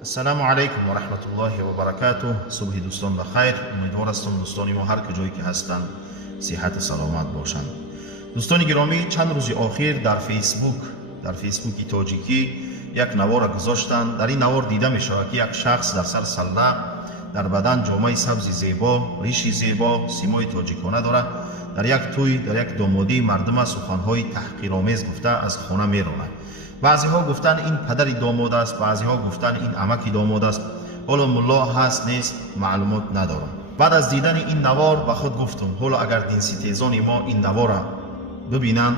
السلام علیکم و رحمت الله و برکاته. صبح دوستان بخیر. امیدوار هستم دوستان ما هر کجایی که هستند صحت و سلامت باشند. دوستان گرامی، چند روز اخیر در فیسبوک تاجیکی یک نوار گذاشتند. در این نوار دیده می شود که یک شخص در سر سله، در بدن جامه سبز زیبا، ریشی زیبا، سیمای تاجیکانه دارد. در یک توی، در یک دامادی مردم سخنهای تحقیرآمیز گفته از خانه می راند. بعضی ها گفتن این پدر داماد است، بعضی ها گفتن این عمک داماد است. حالا ملا هست نیست معلومات ندارم. بعد از دیدن این نوار به خود گفتم حالا اگر دینستیزان ما این نوار را ببینند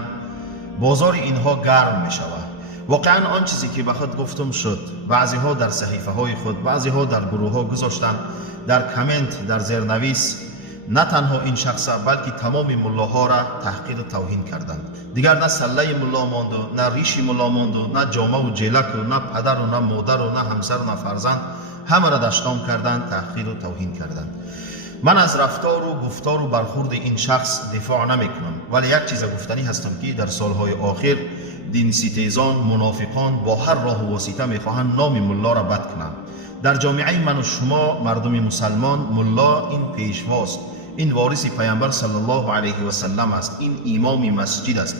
بازار اینها گرم می شود. واقعا آن چیزی که به خود گفتم شد. بعضی ها در صحیفه های خود، بعضی ها در گروه ها گذاشتند، در کامنت، در زیرنویس نه تنها این شخص بلکه تمام ملاها را تحقیر و توهین کردند. دیگر نه سله ملا ماند، نه ریشی ملا ماند، نه جامه و جلک، نه پدر و نه مادر و نه همسر و نه فرزند، همه را دشنام کردند، تحقیر و توهین کردند. من از رفتار و گفتار و برخورد این شخص دفاع نمی کنم، ولی یک چیز گفتنی هستم که در سالهای آخر دین ستیزان، منافقان با هر راه و واسطه میخواهند نام ملا را بد کنند. در جامعه من و شما مردم مسلمان ملا این پیشواست، این وارث پیامبر صلی الله علیه و سلم است، این امام مسجد است،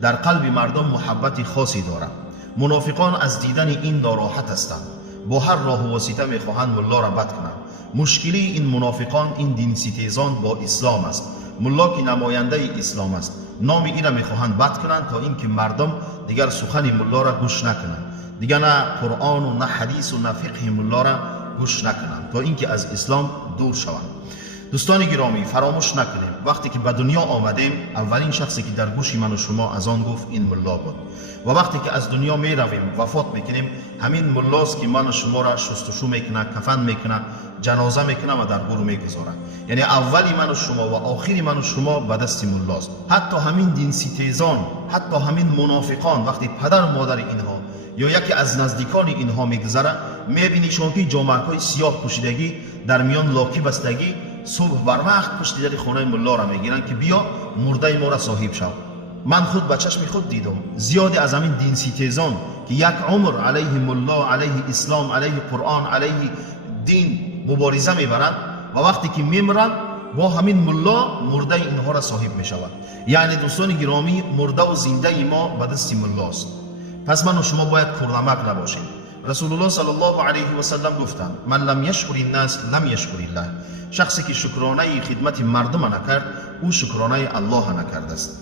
در قلب مردم محبت خاصی دارد. منافقان از دیدن این ناراحت هستند، با هر راه و واسطه میخواهند ملا را بد کنند. مشکلی این منافقان، این دین ستیزان با اسلام است. ملا که نماینده اسلام است، نام این را میخواهند بد کنند تا اینکه مردم دیگر سخن ملا را گوش نکنند، دیگر نه قرآن و نه حدیث و نه فقه ملا را گوش نکنند، تا اینکه از اسلام دور شوند. دوستان گرامی، فراموش نکنیم وقتی که به دنیا آمدیم اولین شخصی که در گوش من و شما از آن گفت این ملا بود، و وقتی که از دنیا می رویم وفات میکنیم همین ملاست که من و شما را شستشو میکنه، کفن میکنه، جنازه میکنه و در گور میگذاره. یعنی اولی من و شما و آخری من و شما به دست ملاست. حتی همین دین ستیزان، حتی همین منافقان وقتی پدر و مادر اینها یا یکی از نزدیکان اینها میگذره میبینیشون که جامعه‌های سیاه پوشیدگی در میان لاکی بستگی صبح بر وقت پشت در خانه ملا را میگیرن که بیا مرده ما را صاحب شو. من خود به چشم خود دیدم زیادی از همین دین ستیزان که یک عمر علیه ملا، علیه اسلام، علیه قرآن، علیه دین مبارزه میبرند و وقتی که میمرن با همین ملا مرده اینها را صاحب میشود. یعنی دوستان گرامی، مرده و زنده ما به دست ملاست. پس من و شما باید پرنمک نباشیم. رسول الله صلی الله علیه و سلم گفتند من لم یشکر الناس لم یشکر الله. شخصی که شکرانه خدمت مردم نکرد او شکرانه الله نکرده است.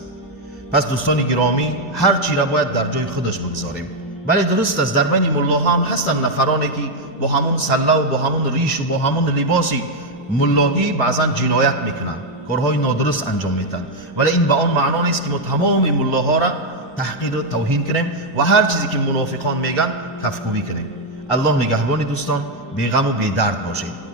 پس دوستان گرامی، هر چی را باید در جای خودش بگذاریم. بله درست است در بین ملاها هم هستند نفرانی که با همون سله و با همون ریش و با همون لباسی ملاگی بعضا جنایت میکنند، کارهای نادرست انجام میدن، ولی این به آن معنا نیست که ما تمام ملاها را تحقیر و توهین کنیم و هر چیزی که منافقان میگن کفگویی کنیم. الله نگهبان دوستان، بی غم و بی درد باشید.